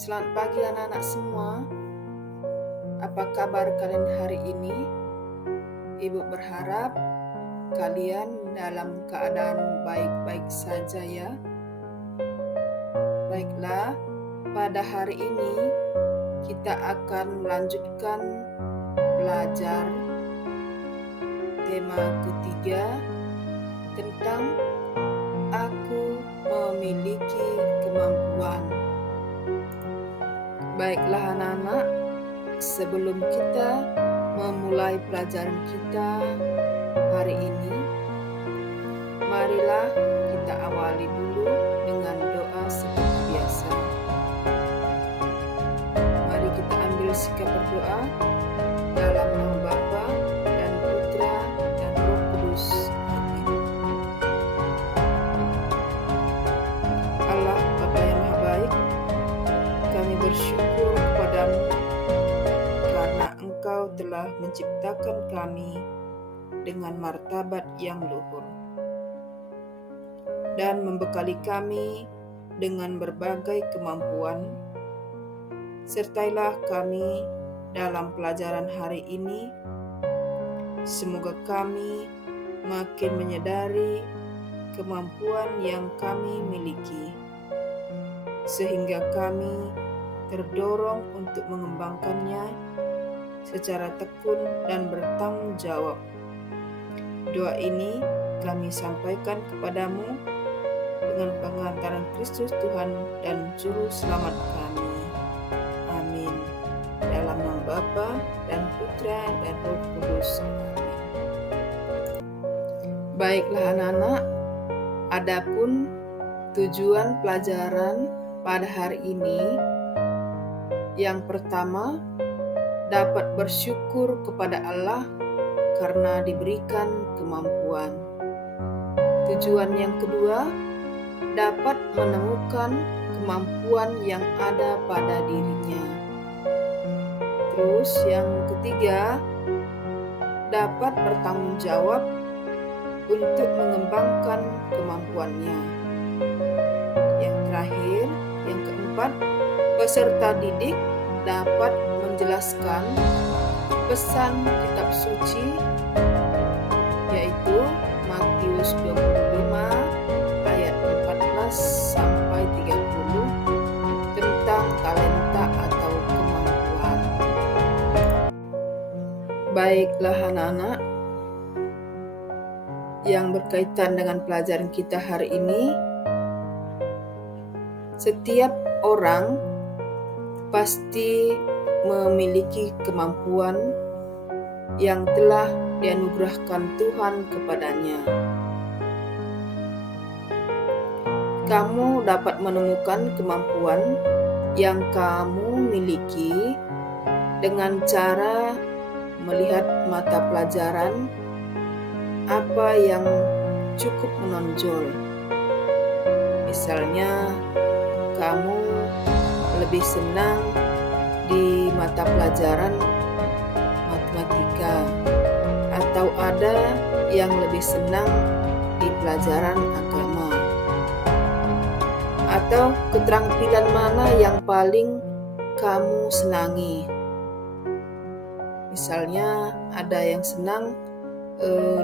Selamat pagi anak-anak semua. Apa kabar kalian hari ini? Ibu berharap kalian dalam keadaan baik-baik saja ya. Baiklah, pada hari ini kita akan melanjutkan belajar tema ketiga tentang aku memiliki kemampuan. Baiklah anak-anak, sebelum kita memulai pelajaran kita hari ini, marilah kita awali dulu dengan doa seperti biasa. Mari kita ambil sikap berdoa dalam nama Bapa dan Putra dan Roh Kudus. Amin. Allah Bapa yang Maha Baik, kami bersyukur kepadamu karena Engkau telah menciptakan kami dengan martabat yang luhur dan membekali kami dengan berbagai kemampuan. Sertailah kami dalam pelajaran hari ini. Semoga kami makin menyadari kemampuan yang kami miliki, sehingga kami terdorong untuk mengembangkannya secara tekun dan bertanggung jawab. Doa ini kami sampaikan kepadamu dengan pengantaran Kristus Tuhan dan Juru Selamat kami. Amin. Dalam nama Bapa dan Putra dan Roh Kudus. Amin. Baiklah anak-anak, adapun tujuan pelajaran pada hari ini, yang pertama, dapat bersyukur kepada Allah karena diberikan kemampuan. Tujuan yang kedua, dapat menemukan kemampuan yang ada pada dirinya. Terus yang ketiga, dapat bertanggung jawab untuk mengembangkan kemampuannya. Yang terakhir, yang keempat, peserta didik dapat menjelaskan pesan kitab suci, yaitu Matius 25 ayat 14 sampai 30 tentang talenta atau kemampuan. Baiklah anak-anak, yang berkaitan dengan pelajaran kita hari ini, setiap orang pasti memiliki kemampuan yang telah dianugerahkan Tuhan kepadanya. Kamu dapat menemukan kemampuan yang kamu miliki dengan cara melihat mata pelajaran apa yang cukup menonjol. Misalnya, kamu lebih senang di mata pelajaran matematika, atau ada yang lebih senang di pelajaran agama, atau keterampilan mana yang paling kamu senangi. Misalnya ada yang senang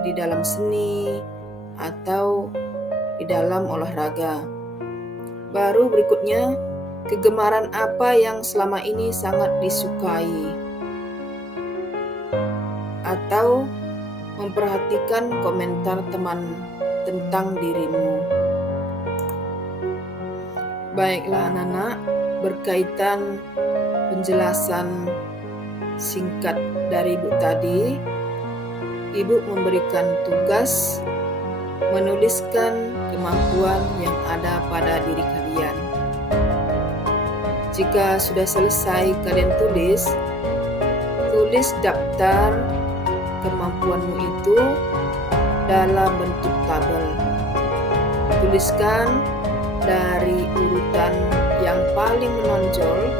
di dalam seni atau di dalam olahraga. Baru berikutnya, kegemaran apa yang selama ini sangat disukai, atau memperhatikan komentar teman tentang dirimu. Baiklah anak-anak, berkaitan penjelasan singkat dari Ibu tadi, Ibu memberikan tugas menuliskan kemampuan yang ada pada diri kalian. Jika sudah selesai kalian tulis daftar kemampuanmu itu dalam bentuk tabel. Tuliskan dari urutan yang paling menonjol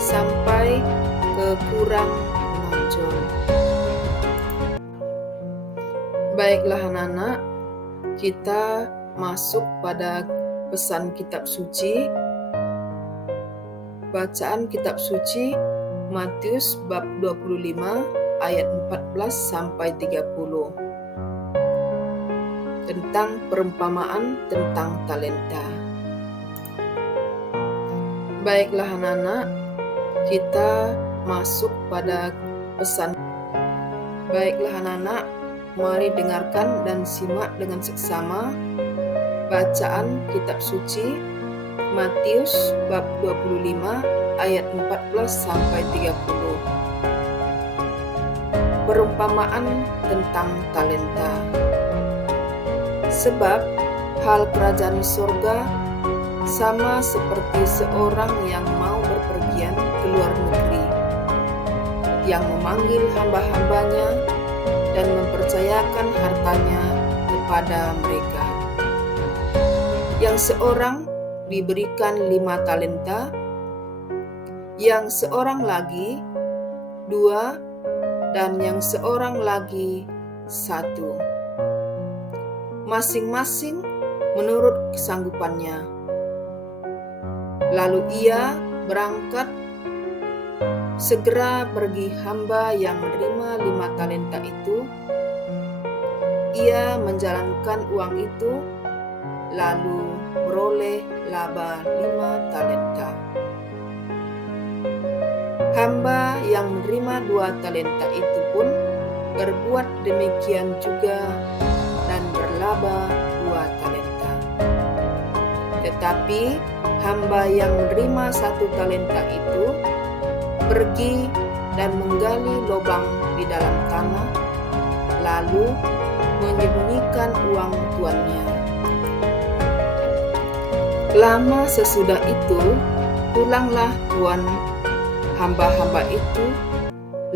sampai ke kurang menonjol. Baiklah anak-anak, kita masuk pada pesan kitab suci Bacaan kitab suci Matius bab 25 ayat 14 sampai 30 tentang perumpamaan tentang talenta. Baiklah anak-anak, kita masuk pada pesan. Baiklah anak-anak, mari dengarkan dan simak dengan seksama bacaan kitab suci Matius bab 25 ayat 14 sampai 30. Perumpamaan tentang talenta. Sebab hal kerajaan surga sama seperti seorang yang mau berpergian ke luar negeri, yang memanggil hamba-hambanya dan mempercayakan hartanya kepada mereka. Yang seorang diberikan 5 talenta, yang seorang lagi 2, dan yang seorang lagi 1, masing-masing menurut kesanggupannya. Lalu ia berangkat. Segera pergi hamba yang menerima 5 talenta itu. Ia menjalankan uang itu, lalu beroleh laba 5 talenta. Hamba yang menerima 2 talenta itu pun berbuat demikian juga dan berlaba 2 talenta. Tetapi hamba yang menerima 1 talenta itu pergi dan menggali lubang di dalam tanah, lalu menyembunyikan uang tuannya. Lama sesudah itu, pulanglah tuan hamba-hamba itu,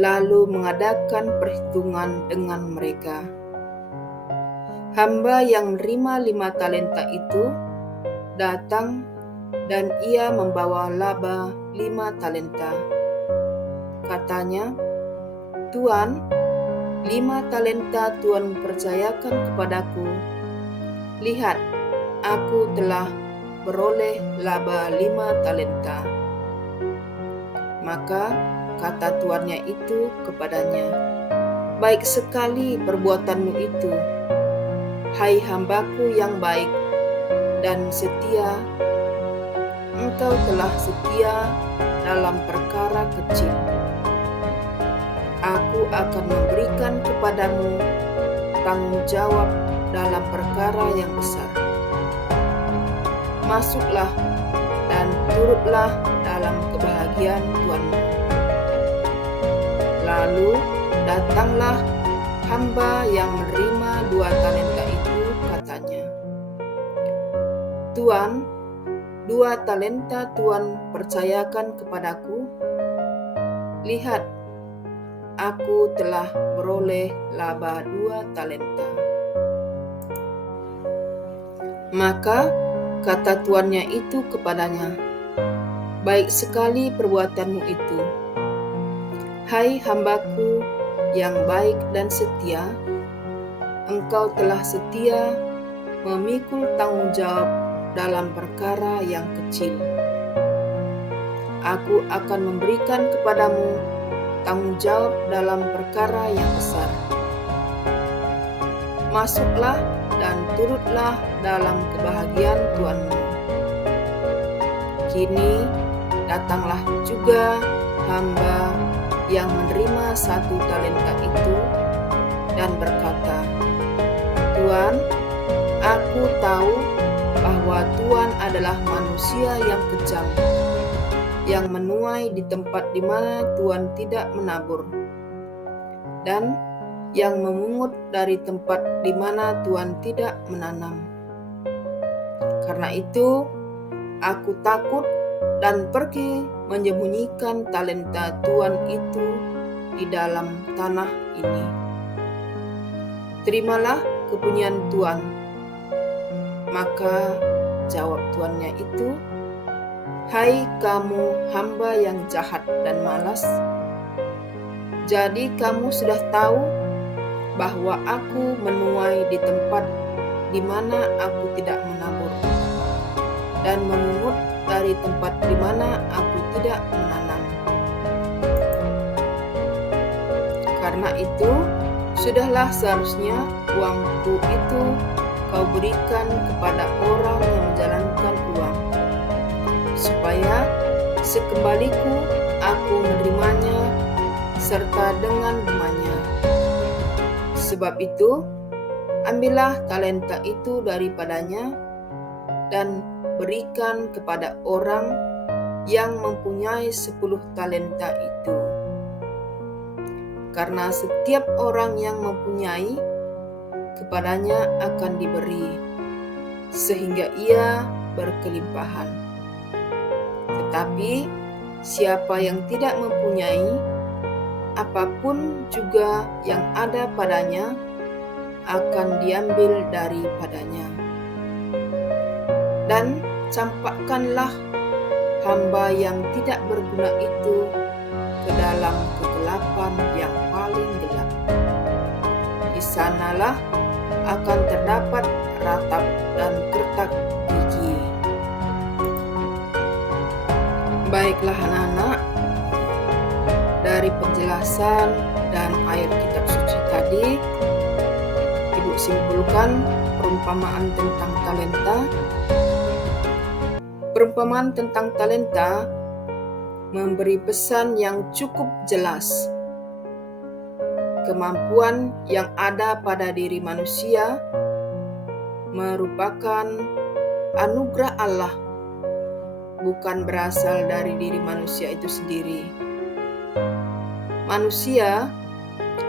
lalu mengadakan perhitungan dengan mereka. Hamba yang menerima 5 talenta itu datang, dan ia membawa laba 5 talenta. Katanya, "Tuan, 5 talenta Tuan percayakan kepadaku. Lihat, aku telah beroleh laba 5 talenta." Maka kata tuannya itu kepadanya, "Baik sekali perbuatanmu itu, hai hambaku yang baik dan setia. Engkau telah setia dalam perkara kecil. Aku akan memberikan kepadamu tanggung jawab dalam perkara yang besar. Masuklah dan turutlah dalam kebahagiaan tuanmu." Lalu datanglah hamba yang menerima 2 talenta itu, katanya, "Tuan, 2 talenta Tuan percayakan kepadaku. Lihat, aku telah beroleh laba 2 talenta." Maka kata tuannya itu kepadanya, "Baik sekali perbuatanmu itu, hai hambaku yang baik dan setia. Engkau telah setia memikul tanggung jawab dalam perkara yang kecil. Aku akan memberikan kepadamu tanggung jawab dalam perkara yang besar. Masuklah dan turutlah dalam kebahagiaan tuanmu." Kini datanglah juga hamba yang menerima 1 talenta itu dan berkata, "Tuan, aku tahu bahwa Tuan adalah manusia yang kejam, yang menuai di tempat di mana Tuan tidak menabur, dan yang memungut dari tempat di mana Tuan tidak menanam. Karena itu, aku takut dan pergi menyembunyikan talenta Tuan itu di dalam tanah ini. Terimalah kepunyaan Tuan." Maka jawab tuannya itu, "Hai kamu hamba yang jahat dan malas, jadi kamu sudah tahu bahwa aku menuai di tempat di mana aku tidak menabur, dan memungut dari tempat di mana aku tidak menanam. Karena itu, sudahlah seharusnya uangku itu kau berikan kepada orang yang menjalankan uang, supaya sekembaliku aku menerimanya serta dengan bunganya. Sebab itu, ambillah talenta itu daripadanya dan berikan kepada orang yang mempunyai 10 talenta itu. Karena setiap orang yang mempunyai, kepadanya akan diberi, sehingga ia berkelimpahan. Tetapi siapa yang tidak mempunyai, apapun juga yang ada padanya akan diambil daripadanya. Dan campakkanlah hamba yang tidak berguna itu ke dalam kegelapan yang paling gelap. Di sanalah akan terdapat ratap dan kertak gigi. Baiklah anak-anak, dari penjelasan dan ayat kitab suci tadi, Ibu simpulkan perumpamaan tentang talenta. Perumpamaan tentang talenta memberi pesan yang cukup jelas. Kemampuan yang ada pada diri manusia merupakan anugerah Allah, bukan berasal dari diri manusia itu sendiri. Manusia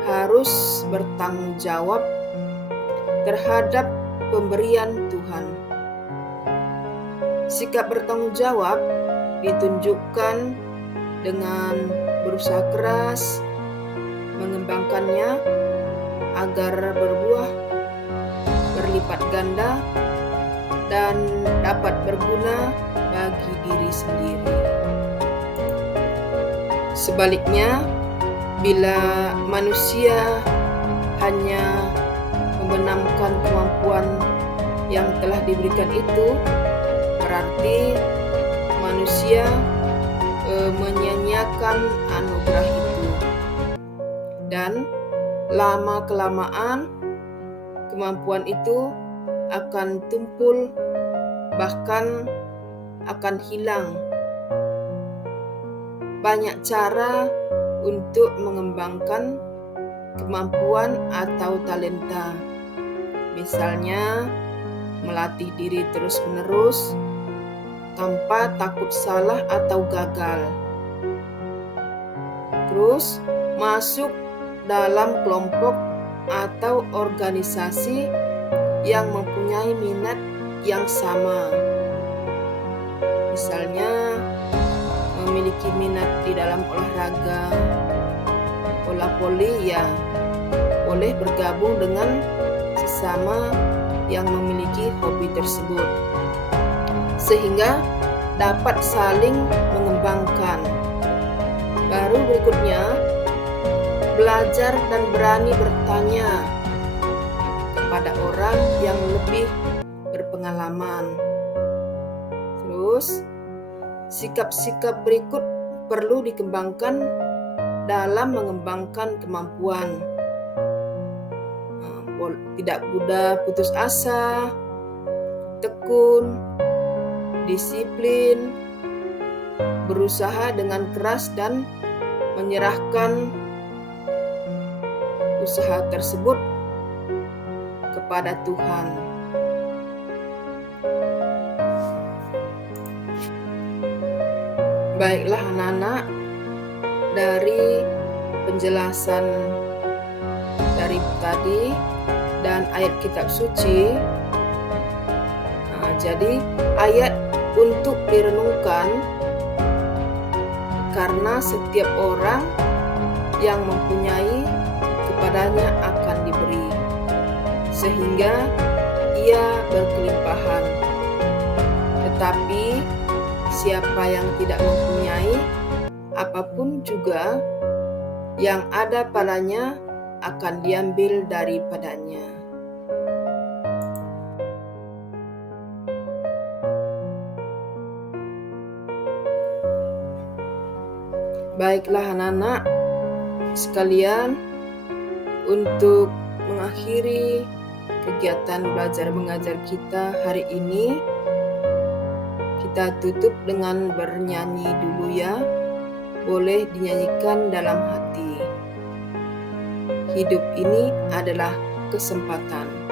harus bertanggung jawab terhadap pemberian Tuhan. Sikap bertanggung jawab ditunjukkan dengan berusaha keras mengembangkannya agar berbuah berlipat ganda dan dapat berguna bagi diri sendiri. Sebaliknya, bila manusia hanya membenamkan kemampuan yang telah diberikan itu, berarti manusia menyia-nyiakan anugerah itu. Dan lama-kelamaan kemampuan itu akan tumpul, bahkan akan hilang. Banyak cara untuk mengembangkan kemampuan atau talenta. Misalnya, melatih diri terus-menerus tanpa takut salah atau gagal. Terus, masuk dalam kelompok atau organisasi yang mempunyai minat yang sama. Misalnya, memiliki minat di dalam olahraga, bola voli, ya boleh bergabung dengan sesama yang memiliki hobi tersebut, sehingga dapat saling mengembangkan. Baru berikutnya, belajar dan berani bertanya kepada orang yang lebih berpengalaman. Terus, sikap-sikap berikut perlu dikembangkan dalam mengembangkan kemampuan. Tidak mudah putus asa, tekun, disiplin, berusaha dengan keras dan menyerahkan usaha tersebut kepada Tuhan. Baiklah anak-anak, dari penjelasan dari tadi dan ayat kitab suci, jadi ayat untuk direnungkan, karena setiap orang yang mempunyai, kepadanya akan diberi, sehingga ia berkelimpahan. Tetapi siapa yang tidak mempunyai, apapun juga yang ada padanya akan diambil daripadanya. Baiklah anak-anak sekalian, untuk mengakhiri kegiatan belajar mengajar kita hari ini, kita tutup dengan bernyanyi dulu ya. Boleh dinyanyikan dalam hati. Hidup ini adalah kesempatan.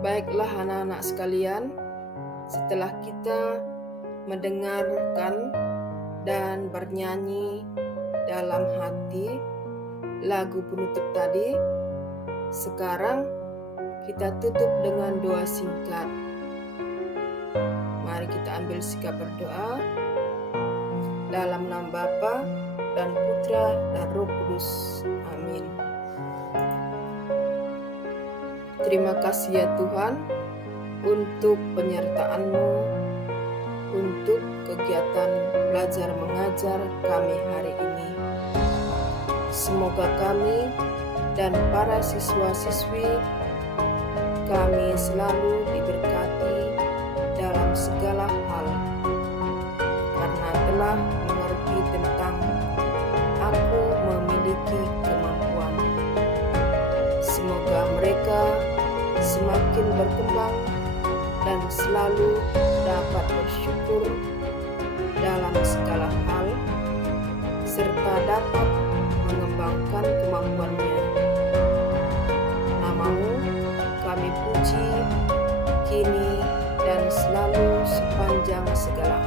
Baiklah anak-anak sekalian, setelah kita mendengarkan dan bernyanyi dalam hati lagu penutup tadi, sekarang kita tutup dengan doa singkat. Mari kita ambil sikap berdoa dalam nama Bapa dan Putra dan Roh Kudus. Amin. Terima kasih ya Tuhan untuk penyertaan-Mu untuk kegiatan belajar mengajar kami hari ini. Semoga kami dan para siswa-siswi kami selalu diberkati dalam segala hal, karena telah mengerti tentang aku memiliki kemampuan. Semoga mereka semakin berkembang dan selalu dapat bersyukur dalam segala hal, serta dapat mengembangkan kemampuannya. Nama-Mu kini, dan selalu sepanjang segala